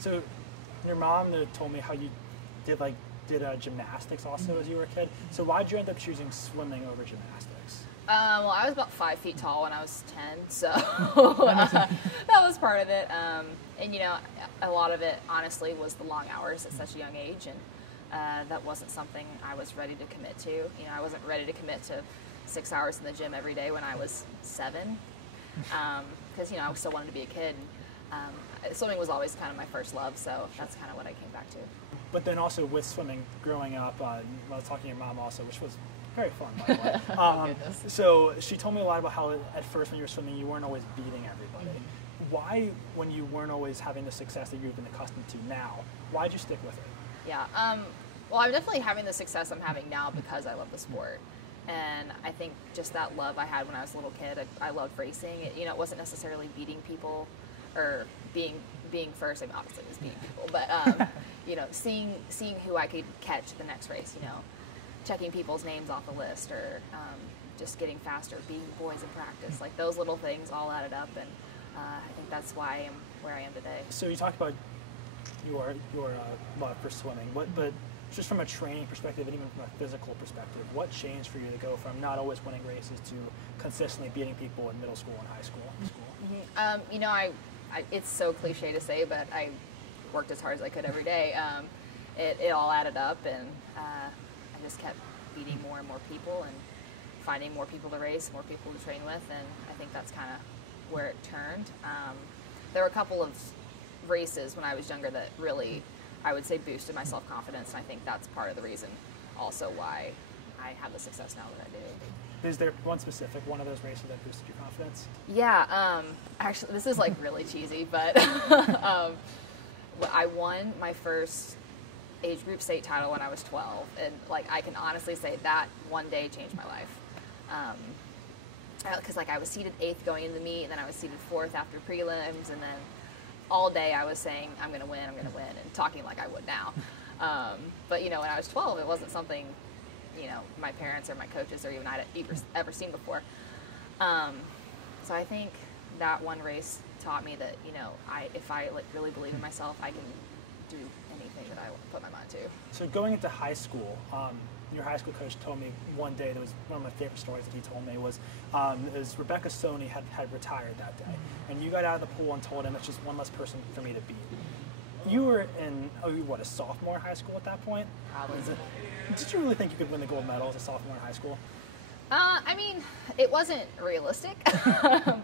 So your mom told me how you did gymnastics also as you were a kid. So why did you end up choosing swimming over gymnastics? Well, I was about 5 feet tall when I was 10, so that was part of it. And you know, a lot of it honestly was the long hours at such a young age, and that wasn't something I was ready to commit to. You know, I wasn't ready to commit to 6 hours in the gym every day when I was 7, because you know I still wanted to be a kid. Swimming was always kind of my first love, so that's kind of what I came back to. But then also with swimming, growing up, I was talking to your mom also, which was very fun, by the way. So she told me a lot about how at first when you were swimming, you weren't always beating everybody. Why, when you weren't always having the success that you've been accustomed to now, why did you stick with it? Yeah, well, I'm definitely having the success I'm having now because I love the sport. And I think just that love I had when I was a little kid, I loved racing. You know, it wasn't necessarily beating people or being first. I mean, obviously it was beating people, but you know, seeing who I could catch the next race. You know, checking people's names off the list, or just getting faster, beating boys in practice. Like those little things all added up, and I think that's why I am where I am today. So you talked about your love for swimming. But just from a training perspective and even from a physical perspective, what changed for you to go from not always winning races to consistently beating people in middle school and high school? You know, it's so cliche to say, but I worked as hard as I could every day. It all added up, and I just kept beating more and more people and finding more people to race, more people to train with, and I think that's kind of where it turned. There were a couple of races when I was younger that really, I would say, boosted my self-confidence, and I think that's part of the reason also why I have the success now that I do. Is there one specific one of those races that boosted your confidence? Yeah, actually, this is like really cheesy, but I won my first age group state title when I was 12, and like I can honestly say that one day changed my life. Because like I was seeded 8th going into the meet, and then I was seeded 4th after prelims, and then all day I was saying, I'm going to win, and talking like I would now. But, you know, when I was 12, it wasn't something, you know, my parents or my coaches or even I'd ever seen before. So I think that one race taught me that, you know, if I like really believe in myself, I can do anything that I put my mind to. So going into high school, your high school coach told me one day, that was one of my favorite stories that he told me, was Rebecca Stoney had retired that day. And you got out of the pool and told him, it's just one less person for me to beat. You were a sophomore in high school at that point? Probably. Did you really think you could win the gold medal as a sophomore in high school? I mean, it wasn't realistic,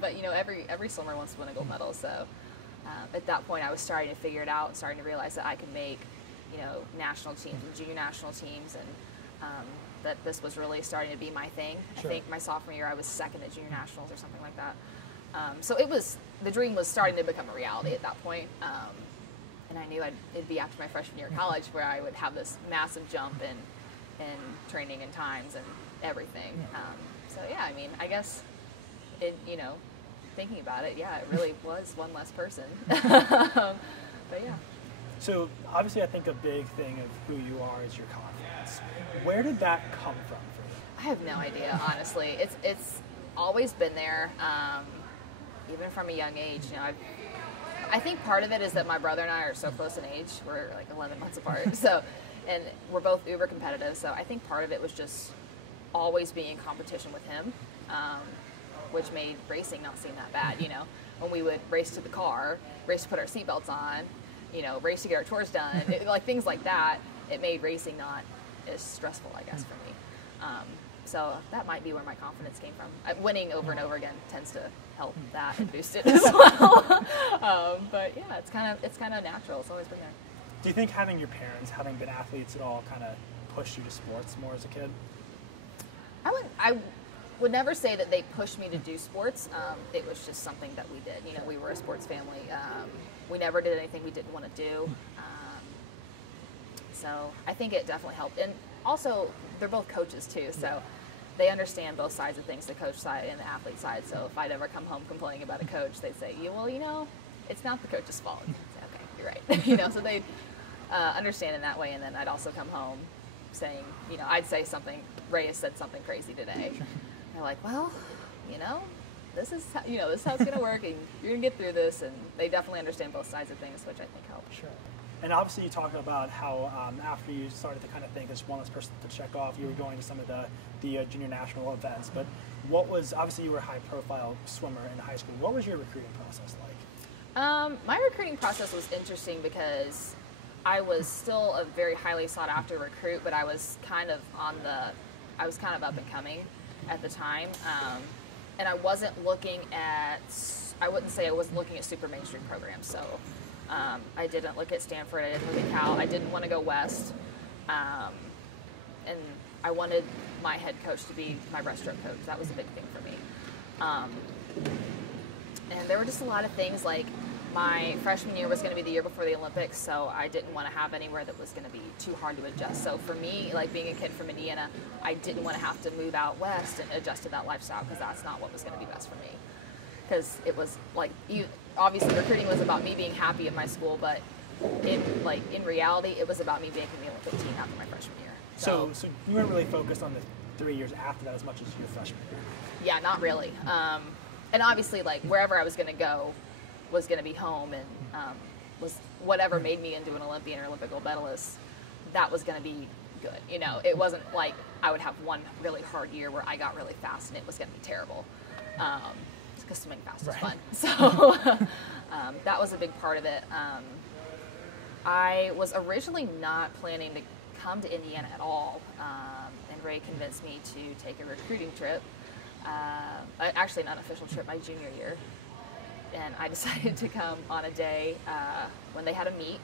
but you know, every swimmer wants to win a gold medal. So at that point, I was starting to figure it out and starting to realize that I could make, you know, national teams and junior national teams, and that this was really starting to be my thing. Sure. I think my sophomore year I was 2nd at junior nationals or something like that. So the dream was starting to become a reality at that point. And I knew it'd be after my freshman year of college where I would have this massive jump in training and times and everything. So yeah, I mean, I guess you know, thinking about it, yeah, it really was one less person. But yeah. So obviously I think a big thing of who you are is your confidence. Where did that come from for you? I have no idea, honestly. It's always been there, even from a young age. You know, I think part of it is that my brother and I are so close in age. We're like 11 months apart. So, and we're both uber competitive. So I think part of it was just always being in competition with him, which made racing not seem that bad. You know, when we would race to the car, race to put our seatbelts on, you know, race to get our chores done, like things like that, it made racing not as stressful, I guess, for me. So that might be where my confidence came from. Winning over and over again tends to help that and boost it as well. But yeah, it's kind of natural. It's always been there. Do you think having your parents, having been athletes at all, kind of pushed you to sports more as a kid? I would never say that they pushed me to do sports. It was just something that we did. You know, we were a sports family. We never did anything we didn't want to do. So I think it definitely helped. And also, they're both coaches too, so they understand both sides of things, the coach side and the athlete side. So if I'd ever come home complaining about a coach, they'd say, well, you know, it's not the coach's fault. I'd say, okay, you're right. You know, so they'd understand in that way. And then I'd also come home saying, you know, I'd say something, Ray has said something crazy today. They're like, well, you know, this is how it's going to work, and you're going to get through this. And they definitely understand both sides of things, which I think helps. Sure. And obviously you talked about how after you started to kind of think as one less person to check off, you were going to some of the junior national events. But what was, obviously you were a high profile swimmer in high school. What was your recruiting process like? My recruiting process was interesting because I was still a very highly sought after recruit, but I was kind of up and coming at the time. And I wasn't looking at, I wouldn't say I wasn't looking at super mainstream programs. So I didn't look at Stanford, I didn't look at Cal, I didn't want to go west. And I wanted my head coach to be my breaststroke coach. That was a big thing for me. And there were just a lot of things, like my freshman year was going to be the year before the Olympics, so I didn't want to have anywhere that was going to be too hard to adjust. So for me, like being a kid from Indiana, I didn't want to have to move out west and adjust to that lifestyle, because that's not what was going to be best for me. Because it was like, obviously recruiting was about me being happy at my school, but in reality, it was about me making the Olympic team after my freshman year. So you weren't really focused on the 3 years after that as much as your freshman year? Yeah, not really. And obviously, like, wherever I was going to go was going to be home, and was whatever made me into an Olympian or Olympic gold medalist, that was going to be good. You know, it wasn't like I would have one really hard year where I got really fast and it was going to be terrible. Because swimming fast is fun. So that was a big part of it. I was originally not planning to come to Indiana at all, and Ray convinced me to take a recruiting trip, actually an unofficial trip my junior year, and I decided to come on a day when they had a meet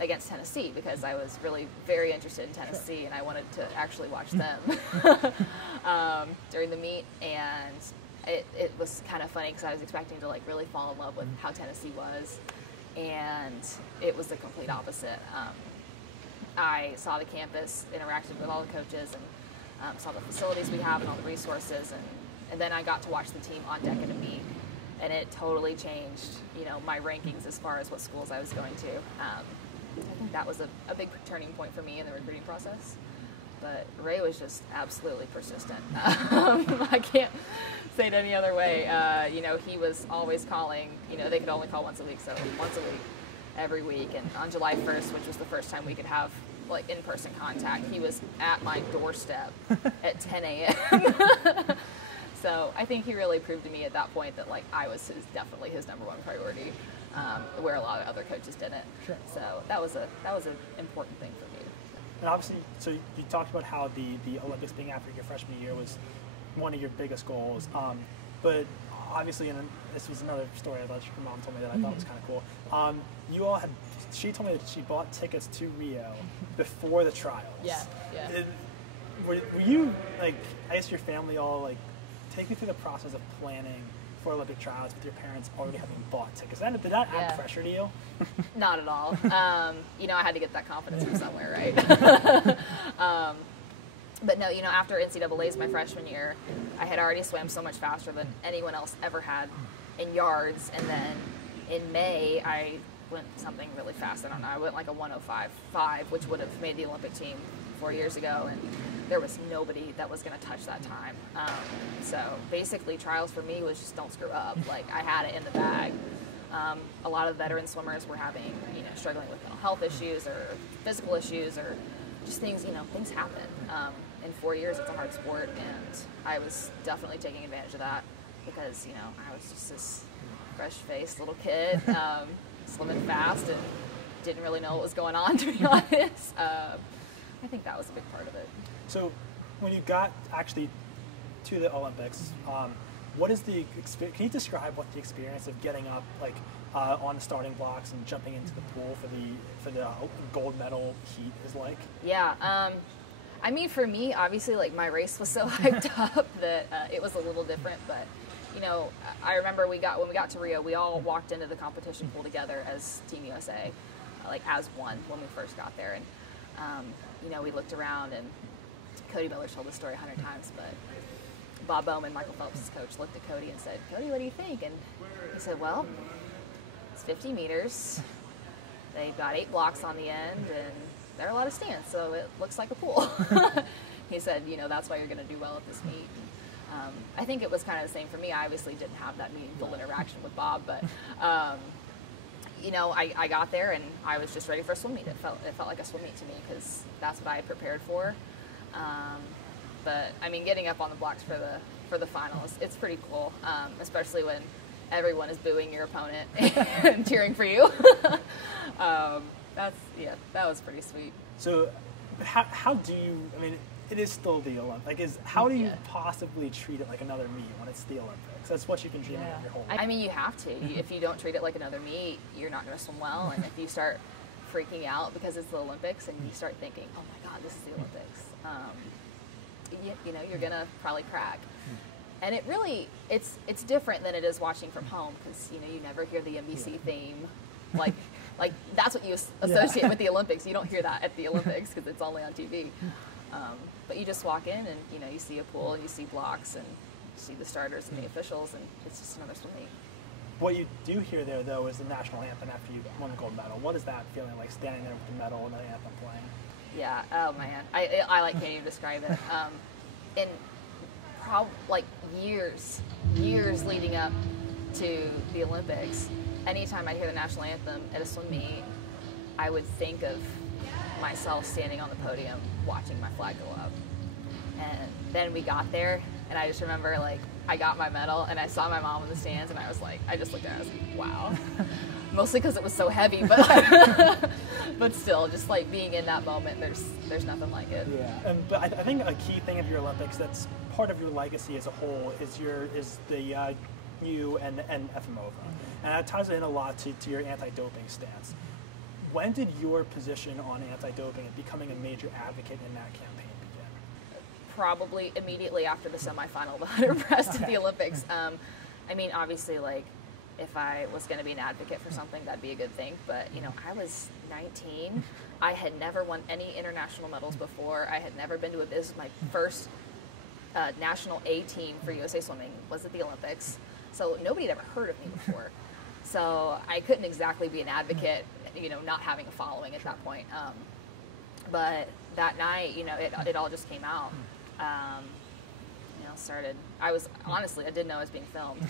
against Tennessee, because I was really very interested in Tennessee and I wanted to actually watch them during the meet. And it was kind of funny because I was expecting to like really fall in love with how Tennessee was, and it was the complete opposite. I saw the campus, interacted with all the coaches, and saw the facilities we have and all the resources, and then I got to watch the team on deck at a meet, and it totally changed, you know, my rankings as far as what schools I was going to. I think that was a big turning point for me in the recruiting process. But Ray was just absolutely persistent. I can't say it any other way. You know, he was always calling. You know, they could only call once a week, so once a week, every week. And on July 1st, which was the first time we could have like in-person contact, he was at my doorstep at 10 a.m. So I think he really proved to me at that point that like I was definitely his number one priority, where a lot of other coaches didn't. Sure. So that was an important thing for me. And obviously, so you talked about how the Olympics being after your freshman year was one of your biggest goals. But obviously, and this was another story that your mom told me that I thought was kind of cool. She told me that she bought tickets to Rio before the trials. Yeah. Were you, like, I guess your family all, like, take me through the process of planning for Olympic trials with your parents already having bought tickets? Did that add pressure to you? Not at all. You know, I had to get that confidence from somewhere, right? But no, you know, after NCAA's my freshman year, I had already swam so much faster than anyone else ever had in yards. And then in May, I went something really fast. I don't know. I went like a 105.5, which would have made the Olympic team 4 years ago. And there was nobody that was going to touch that time. So basically, trials for me was just don't screw up. Like, I had it in the bag. A lot of veteran swimmers were having, you know, struggling with mental health issues or physical issues or just things, you know, things happen. In 4 years, it's a hard sport, and I was definitely taking advantage of that because, you know, I was just this fresh-faced little kid, swimming fast and didn't really know what was going on, to be honest. I think that was a big part of it. So when you got actually to the Olympics, what is the experience? Can you describe what the experience of getting up, like, on the starting blocks and jumping into the pool for the gold medal heat is like? Yeah, I mean, for me, obviously, like, my race was so hyped up that it was a little different. But, you know, I remember when we got to Rio, we all walked into the competition pool together as Team USA, like as one when we first got there. And, you know, we looked around, and Cody Miller's told this story 100 times, but Bob Bowman, Michael Phelps' coach, looked at Cody and said, "Cody, what do you think?" And he said, "Well, it's 50 meters. They've got 8 blocks on the end, and there are a lot of stands, so it looks like a pool." He said, "You know, that's why you're going to do well at this meet." I think it was kind of the same for me. I obviously didn't have that meaningful interaction with Bob, but you know, I got there and I was just ready for a swim meet. It felt like a swim meet to me because that's what I had prepared for. But I mean, getting up on the blocks for the finals, it's pretty cool, especially when everyone is booing your opponent and cheering for you. That was pretty sweet. So, how do you? I mean, it is still the Olympics. How do you possibly treat it like another meet when it's the Olympics? That's what you've been dreaming of your whole life. I mean, you have to. If you don't treat it like another meet, you're not going to swim well. And if you start freaking out because it's the Olympics and you start thinking, oh my God, this is the Olympics, you know, you're going to probably crack. And it really, it's different than it is watching from home because, you know, you never hear the NBC theme. Like that's what you associate with the Olympics. You don't hear that at the Olympics because it's only on TV. But you just walk in and, you know, you see a pool and you see blocks and you see the starters and the officials, and it's just another swim meet. What you do hear there, though, is the national anthem after you won the gold medal. What is that feeling like, standing there with the medal and the anthem playing? Yeah, oh man, I like can't even describe it. In like years leading up to the Olympics, anytime I hear the national anthem at a swim meet, I would think of myself standing on the podium watching my flag go up. And then we got there, and I just remember, like, I got my medal, and I saw my mom in the stands, and I was like, I just looked at her, I was like, wow. Mostly because it was so heavy, but but still, just like being in that moment, there's nothing like it. Yeah, but I think a key thing of your Olympics that's part of your legacy as a whole is you and Efimova, and that ties in a lot to your anti-doping stance. When did your position on anti-doping and becoming a major advocate in that campaign begin? Probably immediately after the semifinal of the 100 breast at the Olympics. I mean, obviously, like, if I was going to be an advocate for something, that'd be a good thing. But, you know, I was 19. I had never won any international medals before. I had never been to this was my first national A team for USA Swimming was at the Olympics. So nobody had ever heard of me before. So I couldn't exactly be an advocate, you know, not having a following at that point. But that night, you know, it all just came out. You know, I didn't know I was being filmed.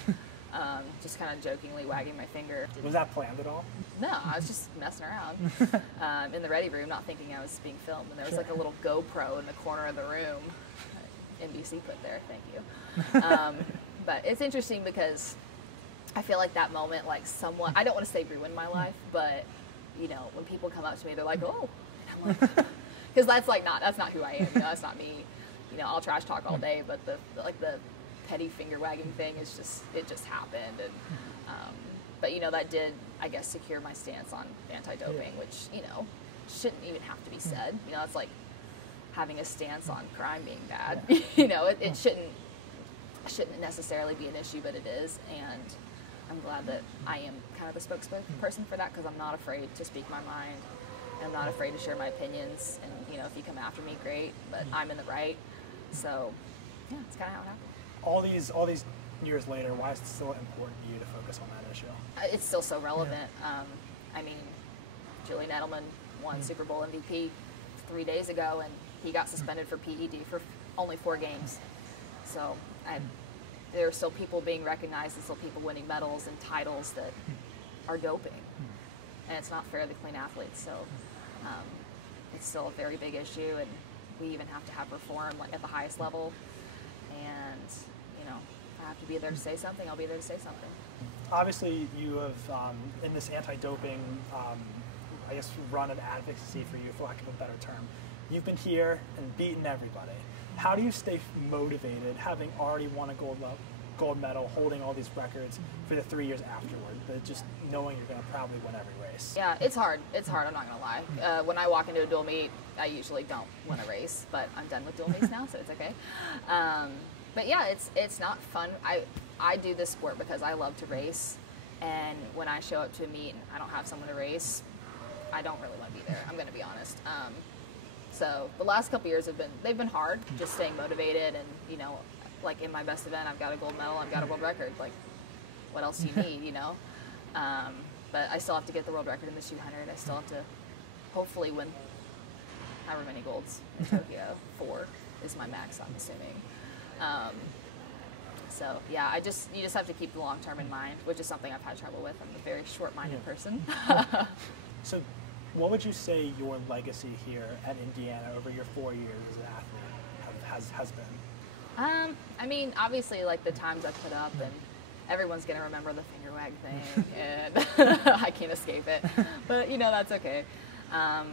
Just kind of jokingly wagging my finger. Was that planned at all? No, I was just messing around in the ready room, not thinking I was being filmed. And there was like a little GoPro in the corner of the room. NBC put there, thank you. But it's interesting because I feel like that moment, like somewhat, I don't want to say ruined my life, but, you know, when people come up to me, they're like, oh, and I'm like, because that's not who I am, you know, that's not me. You know, I'll trash talk all day, but the petty finger wagging thing is it just happened. And, but, you know, that did, I guess, secure my stance on anti-doping, which, you know, shouldn't even have to be said. You know, it's like having a stance on crime being bad. You know, it shouldn't necessarily be an issue, but it is. And I'm glad that I am kind of the spokesperson for that, because I'm not afraid to speak my mind. I'm not afraid to share my opinions. And, you know, if you come after me, great, but I'm in the right. So, yeah, it's kind of how it happened. All these years later, why is it still important to you to focus on that issue? It's still so relevant. I mean, Julian Edelman won Super Bowl MVP 3 days ago, and he got suspended for PED for only 4 games. So there are still people being recognized and still people winning medals and titles that are doping. And it's not fair to clean athletes. So it's still a very big issue, and we even have to have reform at the highest level. And, you know, if I have to be there to say something, I'll be there to say something. Obviously, you have, in this anti-doping, I guess, run of advocacy for you, for lack of a better term, you've been here and beaten everybody. How do you stay motivated, having already won a gold medal, holding all these records for the 3 years afterward, but just knowing you're going to probably win every race? Yeah, it's hard. It's hard, I'm not going to lie. When I walk into a dual meet, I usually don't win a race, but I'm done with dual meets now, so it's okay. But yeah, it's not fun. I do this sport because I love to race, and when I show up to a meet and I don't have someone to race, I don't really want to be there, I'm going to be honest. So the last couple years they've been hard, just staying motivated, and, you know, like in my best event, I've got a gold medal, I've got a world record. Like, what else do you need, you know? But I still have to get the world record in the 200. I still have to hopefully win however many golds in Tokyo. 4 is my max, I'm assuming. So yeah, you just have to keep the long term in mind, which is something I've had trouble with. I'm a very short-minded person. So what would you say your legacy here at Indiana over your 4 years as an athlete has been? I mean, obviously, like the times I've put up, and everyone's gonna remember the finger wag thing, and I can't escape it. But that's okay. I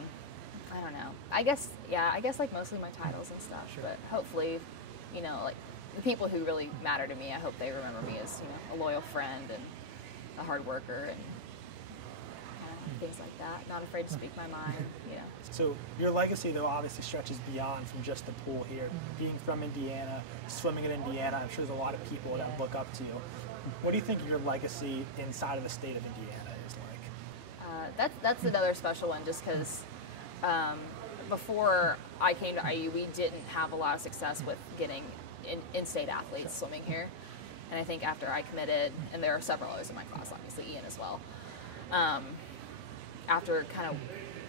don't know. I guess like mostly my titles and stuff. Sure. But hopefully, like the people who really matter to me, I hope they remember me as a loyal friend and a hard worker and things like that. Not afraid to speak my mind. So your legacy, though, obviously stretches beyond from just the pool here. Being from Indiana, swimming in Indiana, I'm sure there's a lot of people that look up to you. What do you think your legacy inside of the state of Indiana is like? That's another special one, just because before I came to IU, we didn't have a lot of success with getting in-state athletes swimming here. And I think after I committed, and there are several others in my class, obviously Ian as well, after kind of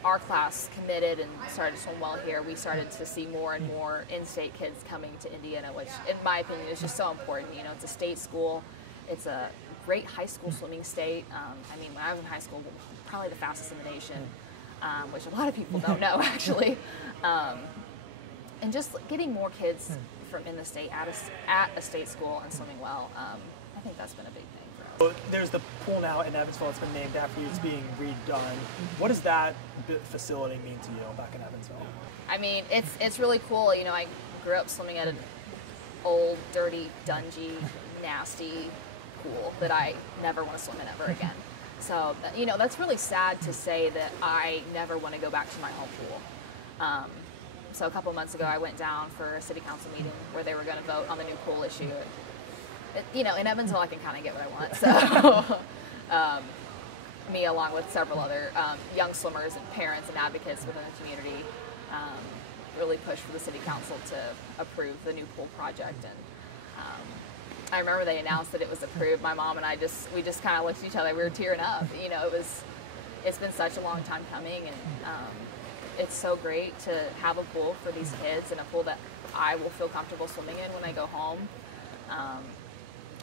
our class committed and started to swim well here, we started to see more and more in-state kids coming to Indiana, which in my opinion is just so important. It's a state school. It's a great high school swimming state. I mean, when I was in high school, probably the fastest in the nation, which a lot of people don't know actually. And just getting more kids from in the state at a state school and swimming well, I think that's been a big thing. So there's the pool now in Evansville. It's been named after you. It's being redone. What does that facility mean to you back in Evansville? I mean, it's really cool. I grew up swimming at an old, dirty, dungy, nasty pool that I never want to swim in ever again. So, that's really sad to say that I never want to go back to my home pool. So a couple months ago, I went down for a city council meeting where they were going to vote on the new pool issue. In Evansville, I can kind of get what I want. So, me, along with several other young swimmers and parents and advocates within the community, really pushed for the city council to approve the new pool project. And I remember they announced that it was approved. My mom and I we just kind of looked at each other. We were tearing up. It's been such a long time coming, and it's so great to have a pool for these kids and a pool that I will feel comfortable swimming in when I go home.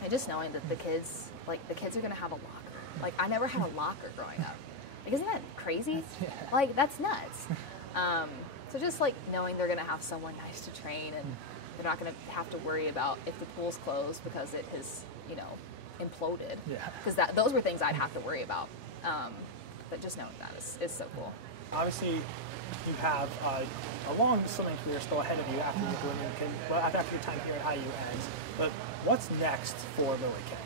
And just knowing that the kids are going to have a locker. Like, I never had a locker growing up. Like, isn't that crazy? Like, that's nuts. So just, knowing they're going to have someone nice to train, and they're not going to have to worry about if the pool's closed because it has, imploded. Yeah. Because those were things I'd have to worry about. But just knowing that is so cool. Obviously, you have a long swimming career still ahead of you after after your time here at IU ends. But what's next for Lilly King?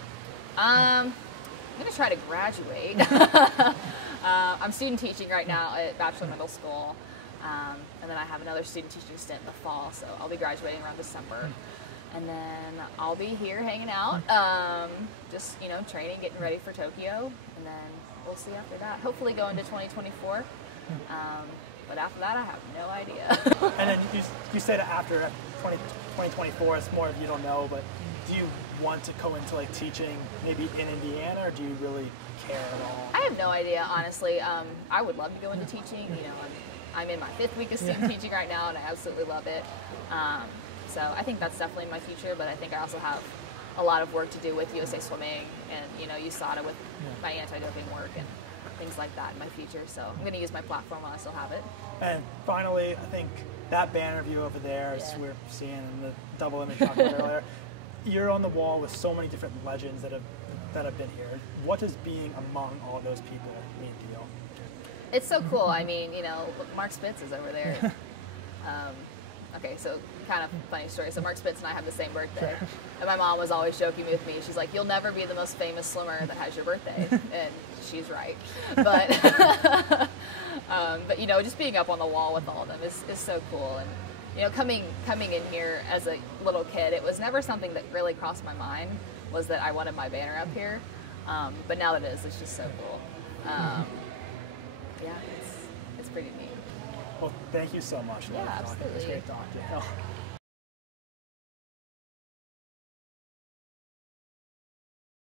I'm going to try to graduate. I'm student teaching right now at Bachelor Middle School. And then I have another student teaching stint in the fall, so I'll be graduating around December. And then I'll be here hanging out, just, training, getting ready for Tokyo. And then we'll see after that. Hopefully go into 2024. But after that, I have no idea. And then you said after 2024, it's more of you don't know, but do you want to go into teaching maybe in Indiana, or do you really care at all? I have no idea, honestly. I would love to go into teaching. I'm in my 5th week of student teaching right now, and I absolutely love it. So I think that's definitely my future, but I think I also have a lot of work to do with USA Swimming and, USADA with my anti-doping work and things like that in my future. So I'm going to use my platform while I still have it. And finally, I think that banner view over there, as we're seeing in the double image talked about earlier, you're on the wall with so many different legends that have been here. What does being among all those people mean to you? It's so cool. I mean, Mark Spitz is over there. Okay, so kind of funny story. So Mark Spitz and I have the same birthday. And my mom was always joking with me. She's like, you'll never be the most famous swimmer that has your birthday. And she's right. But, just being up on the wall with all of them is so cool. And, coming in here as a little kid, it was never something that really crossed my mind, was that I wanted my banner up here. But now that it is, it's just so cool. It's pretty neat. Well, thank you so much. Yeah, absolutely. It was great talking to you.